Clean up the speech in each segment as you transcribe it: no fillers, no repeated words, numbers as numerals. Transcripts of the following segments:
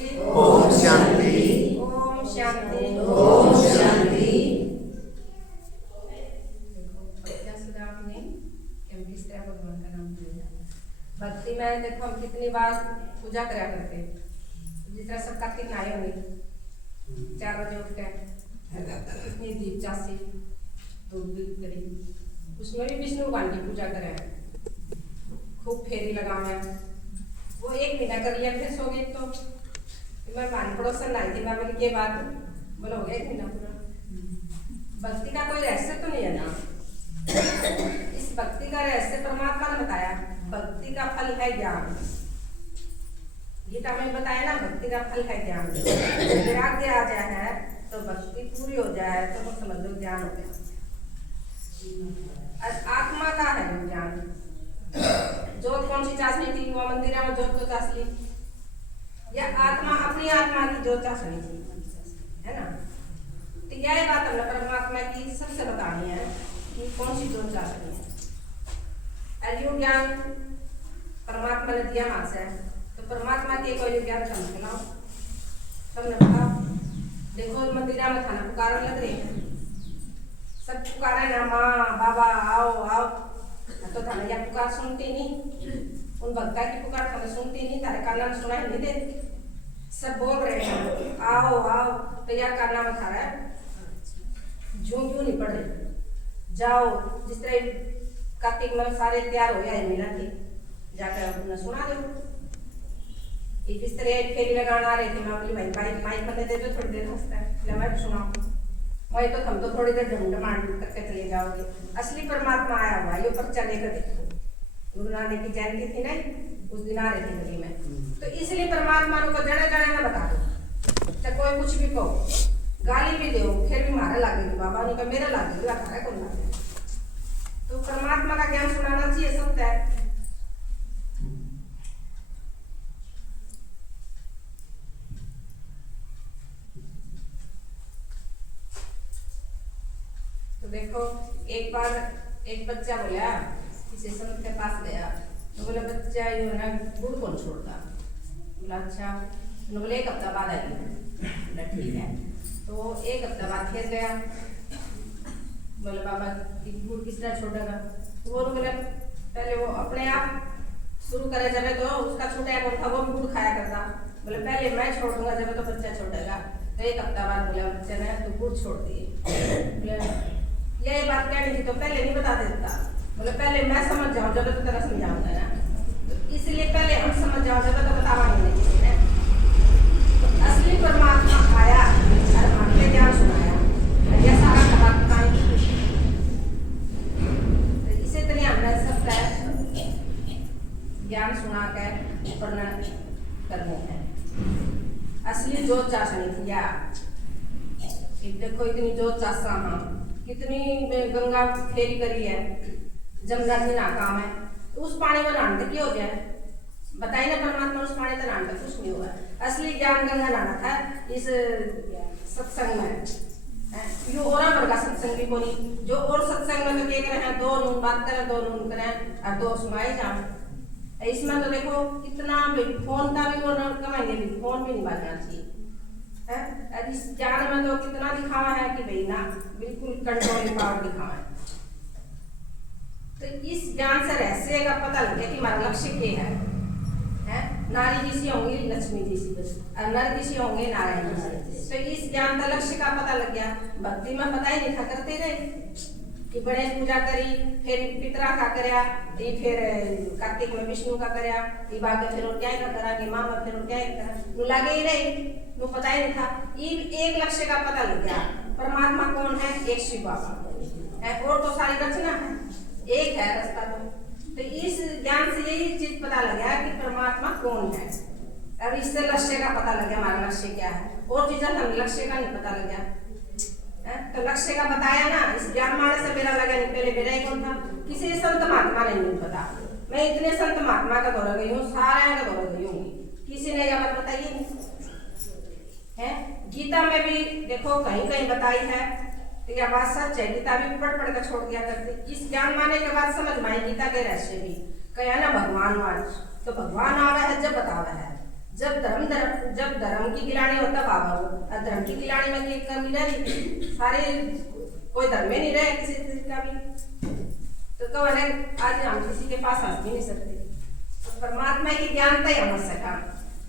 ओम शांति। ओम शांति। ओम शांति। क्या सुना आपने कि हम किस तरह भगवान का नाम लिया? भक्ति में देखो हम कितनी बार पूजा करा करते, जिस तरह सब कार्तिक नहाए होंगे 4 बजे उठ के कितनी दीप चासी दूध करी, उसमें भी विष्णु भगवान की पूजा करें, खूब फेरी लगावे। वो 1 महीना कर लिया, फिर सो गई। तो मैं हमारी पड़ोसन आई थी, मैं बोली के बाद बोलो हो गया 1 महीना पूरा। भक्ति का कोई रहस्य तो नहीं है ना। इस भक्ति का रहस्य परमात्मा ने बताया। भक्ति का फल है ज्ञान। गीता में बताया ना, भक्ति का फल है ज्ञान। वैराग्य आ जाए है तो भक्ति पूरी हो जाए तो वो समझ लो ज्ञान हो गया। आत्मा का है ज्ञान। जोत कौन सी चाशनी थी? वो मंदिर में जोत तो चाश ली, या आत्मा अपनी आत्मा की जोत चाशनी थी, है ना। तो यही बात हमने परमात्मा की सबसे बतानी है कि कौन सी जोत चाशनी है। और यो ज्ञान परमात्मा ने दिया हाथ से, तो परमात्मा के कोई ज्ञान का निकलाओ, सबने बताओ। देखो मंदिर में थाना पुकार लग रहे हैं, सब पुकारे ना, माँ बाबा आओ आओ, तो थाना या पुकार सुनती नहीं, उन भक्ता की पुकार थाने सुनती नहीं, तारे कान में सुनाई नहीं देती। सब बोल रहे हैं आओ आओ, तो यह करना में थारा झूम क्यों नहीं पड़ रही? जाओ, जिस तरह कार्तिक में सारे तैयार हो गए मिला के जाकर उन्हें सुना दो। इस तरह फेरी लगाना आ रहे थे, मैं बोली भाई माइक करने दे दो, थोड़ी देर हंसता है, मैं भी सुनाऊँ। वही तो हम तो थोड़ी देर ढूंढ करके चले जाओगे। असली परमात्मा आया हुआ ये पर्चा लेकर देखो। गुरु नानक की जयंती थी ना, उस दिन आ रहे थे गली में, तो इसलिए परमात्मा को जड़े जड़े में बता दो। चाहे कोई कुछ भी कहो, गाली भी दो, फिर भी मारे लागेगी, बाबा ने कहा मेरा लागेगी, है कौन लागे। तो परमात्मा का ज्ञान सुनाना चाहिए सबका है। तो देखो एक बार एक बच्चा बोला, किसी संत के पास गया, तो बोला बच्चा ये ना गुड़ कौन छोड़ता? बोला अच्छा। तो बोले 1 हफ्ता बाद आएगी। बोला ठीक है। तो 1 हफ्ता बाद फिर गया, बोले बाबा गुड़ किस तरह छोड़ेगा? तो वो बोले पहले वो अपने आप शुरू करे जब तो उसका छोटा था, वो भी गुड़ खाया करता। बोले पहले मैं छोड़ दूंगा जब तो बच्चा छोड़ेगा। तो 1 हफ्ता बाद बोला बच्चे ने तो गुड़ छोड़ दिए। बोले ये बात कहनी थी तो पहले नहीं बता देता। बोले पहले मैं समझ जाऊं जब तो तेरा समझाऊंगा ना, तो इसलिए पहले हम समझ जाओ जब तो बतावांगे नहीं किसी ने। तो असली परमात्मा आया और हमने ज्ञान सुनाया, ये सारा कहा इसे तरह हमने सबका ज्ञान सुना के ऊपर करने हैं। असली जोत चाशनी थी या देखो इतनी जोत चाशा, हाँ कितनी गंगा फेरी करी है, जमुना जी ना काम है, तो उस पानी में नहाने क्यों हो जाए? बताइए ना, परमात्मा उस पानी में नहाने कुछ नहीं हुआ। असली ज्ञान गंगा नहाना था इस सत्संग में। यो और भर का सत्संग भी कोनी, जो और सत्संग में तो क्या करे हैं, 2 नून बात करें, 2 नून करें और 2 सुनाए जाओ। इसमें तो देखो कितना फोन का भी वो कमाएंगे, भी फोन भी नहीं बाजना चाहिए। इस ज्ञान में तो कितना दिखावा है कि भाई ना बिल्कुल कंट्रोलिंग पावर दिखावा है। तो इस ज्ञान से रहस्य का पता लगे कि हमारा लक्ष्य क्या है। नारी जी सी होंगी लक्ष्मी जी सी, और नर जी सी होंगे नारायण जी। तो इस ज्ञान का लक्ष्य का पता लग गया। भक्ति में पता ही नहीं था, करते रहे कि गणेश पूजा करी, फिर पितरा का करया, फिर कार्तिक में विष्णु का करया, बाकी फिर और क्या ही करा, माँ में फिर और क्या ही करा, लगे ही रही, वो पता ही नहीं था। एक लक्ष्य का पता लग गया, परमात्मा कौन है? एक शिव बाबा है, और तो सारी रचना है, एक है रास्ता। तो इस ज्ञान से यही चीज पता लग गया कि परमात्मा कौन है। अब इससे लक्ष्य का पता लग गया, हमारा लक्ष्य क्या है। और चीजें हमें लक्ष्य का नहीं पता लग गया, तो लक्ष्य का बताया ना। इस ज्ञान माने से मेरा लगा नहीं, पहले मेरा ही कौन था? किसी संत महात्मा ने नहीं पता। मैं इतने संत महात्मा का दौरा गई हूँ, सारे का दौरा गई हूँ, किसी ने यह बात बताई नहीं है। गीता में भी देखो कहीं कहीं बताई है, तो यह बात सच है। गीता भी पढ़ कर छोड़ दिया करती। इस ज्ञान माने के बाद समझ में आई गीता के रहस्य भी। कहा ना भगवान वाच, तो भगवान आ रहा है जब बतावा है, जब धर्म की गिलानी होता बाबा हो, और धर्म की गिलानी में एक कमी नहीं, सारे कोई धर्म में नहीं रहे किसी चीज का भी। तो कौन है आज हम किसी के पास हंस भी नहीं सकते। तो परमात्मा की ज्ञानता ही हम सका।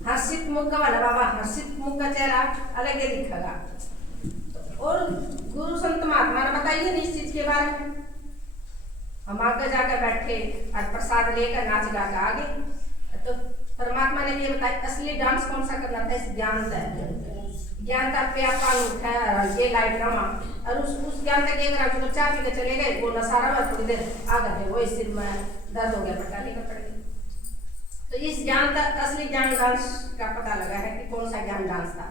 हर्षित मुख का वाला बाबा, हर्षित मुख का चेहरा अलग ही दिखेगा। और गुरु संत महात्मा ने बताइए इस चीज के बारे में। हम आगे जाकर बैठे और प्रसाद लेकर नाच गा के आगे। तो परमात्मा ने ये बताया असली डांस कौन सा करना था, इस ज्ञान से। ज्ञान का पे आपा उठाया ये लाइट रमा, और उस ज्ञान का क्या करा, जो चाय पी के चले गए, वो नसारा में थोड़ी देर आ गए, वो सिर में दर्द हो गया, पटा लेकर पड़ गए। तो इस ज्ञान का असली ज्ञान डांस का पता लगा है कि कौन सा ज्ञान डांस था।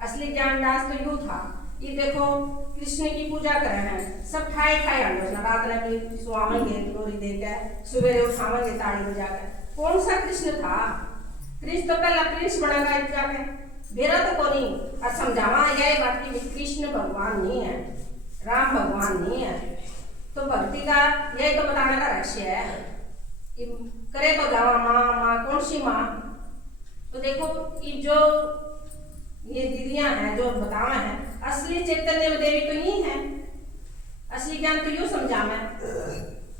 असली ज्ञान डांस तो यूं था, ये देखो कृष्ण की पूजा कर रहे हैं, सब ठाए ठाए आलोचना, रात में सुहावेंगे डोरी देकर, सवेरे उठावेंगे ताड़ी बजाकर। कौन सा कृष्ण था? कृष्ण तो पहला प्रिंस बनेगा पूजा में, बेरा तो को नहीं। और समझावा यह बात की कृष्ण भगवान नहीं है, राम भगवान नहीं है। तो भक्ति का यही तो बताने का रहस्य है कि करे तो जावा माँ, माँ कौन सी माँ? तो देखो कि जो ये दीदियां हैं जो बतावा है, असली चैतन्य में देवी तो नहीं है। असली ज्ञान तो यूं समझा मैं,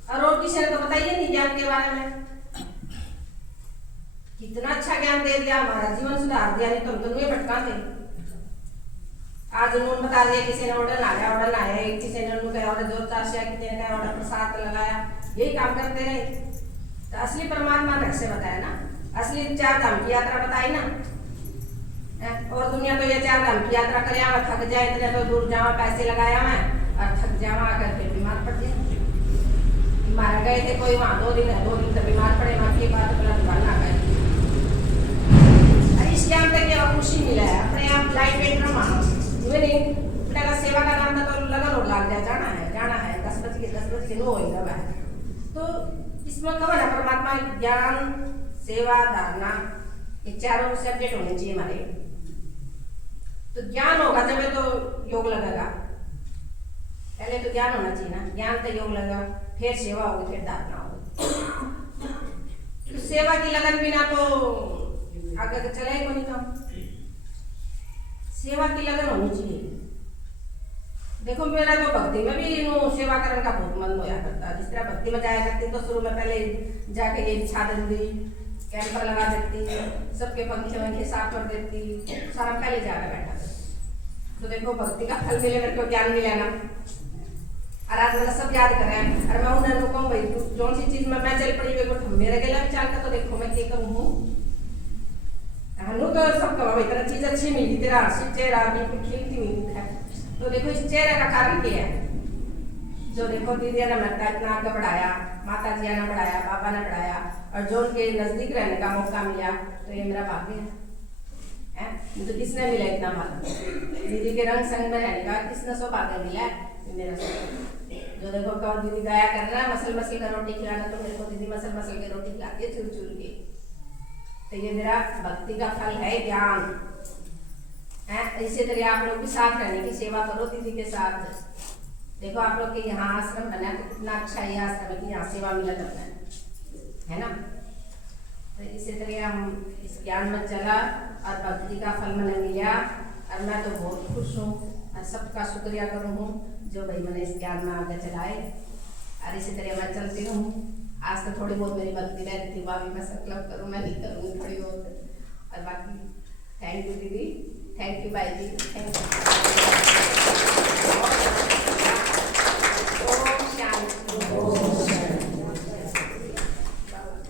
और किसी ने तो बताइए नहीं ज्ञान के बारे में। कितना अच्छा ज्ञान दे दिया, हमारा जीवन सुधार दिया, नहीं तो हम तो नहीं भटका थे। आज उन्होंने बता दिया किसी ने ऑर्डर आया, किसी ने ऑर्डर जो चाशिया, किसी ने ऑर्डर प्रसाद लगाया, यही काम करते रहे। तो असली परमात्मा ने से बताया ना, असली 4 धाम की यात्रा बताई ना। और दुनिया तो ये 4 धाम की यात्रा करे, थक जाए इतने तो दूर जावा, पैसे लगाया मैं और थक जावा, अगर फिर बीमार पड़ जाए। मारा गए थे कोई वहाँ 2 दिन तो बीमार पड़े, वहाँ की बात बोला दुकान ना गए। इस ज्ञान तक ये खुशी मिला है, अपने आप लाइट वेट न मानो। नहीं बेटा का सेवा का काम था तो लगन और लाग जाए, जाना है 10 बज के 9 होगा मैं। तो इसमें कब है परमात्मा ज्ञान, सेवा, धारणा, ये चारों सब्जेक्ट होने चाहिए हमारे। तो ज्ञान होगा जब तो योग लगेगा, पहले तो ज्ञान होना चाहिए ना, ज्ञान तो योग लगेगा, फिर सेवा होगी, फिर धारणा होगी। तो सेवा की लगन बिना तो आगे तो चले ही नहीं। काम सेवा की लगन होनी चाहिए। देखो मेरा तो भक्ति में भी सेवा करने का बहुत मन होया करता। जिस तरह भक्ति में जाया करती तो शुरू में पहले जाके ये छादन दी, कैंपर लगा देती, सबके पंखे वंखे साफ कर देती, सारा पहले जाकर बैठा करती। तो देखो भक्ति का फल मिले, मेरे को ज्ञान मिला ना। और आज मेरा सब याद कर रहे हैं, और मैं उन्हें कहूँ भाई जो सी चीज में मैं चल पड़ी मेरा गला भी चाल का, तो देखो मैं क्या करूँ। तो सब कहा भाई तेरा चीज अच्छी मिली, तेरा हर्षित चेहरा बिल्कुल खिलती हुई है। तो देखो इस चेहरे का कारण क्या है? जो देखो दीदी ने मेरा इतना आगे बढ़ाया, माता जी ने बढ़ाया, बाबा ने बढ़ाया, और जो उनके नजदीक रहने का मौका मिला, तो ये मेरा भाग्य है। मुझे किसने मिला इतना भाग्य? दीदी के रंग संग में रहने का किसने सौभाग्य मिला है? मेरा जो देखो कहो दीदी गाया कर रहा है, मसल का रोटी खिलाना, तो मेरे को दीदी मसल के रोटी खिलाती है चुर के। तो ये मेरा भक्ति का फल है ज्ञान है। इसी तरह आप लोग भी साथ रहने की सेवा करो दीदी के साथ। देखो आप लोग के यहाँ आश्रम बना तो कितना अच्छा ये आश्रम है कि यहाँ सेवा मिला करना है ना। तो इसी तरह हम इस ज्ञान में चला और भक्ति का फल मैंने मिला, और मैं तो बहुत खुश हूँ और सबका शुक्रिया करूँ जो भाई मैंने इस ज्ञान में आगे चलाए। और इसी तरह मैं चलती रहूँ। आज तो थोड़ी बहुत मेरी भक्ति रहती थी, भाभी मैं संकल्प करूँ मैं नहीं करूँगी थोड़ी बहुत। और बाकी थैंक यू दीदी, थैंक यू भाई जी।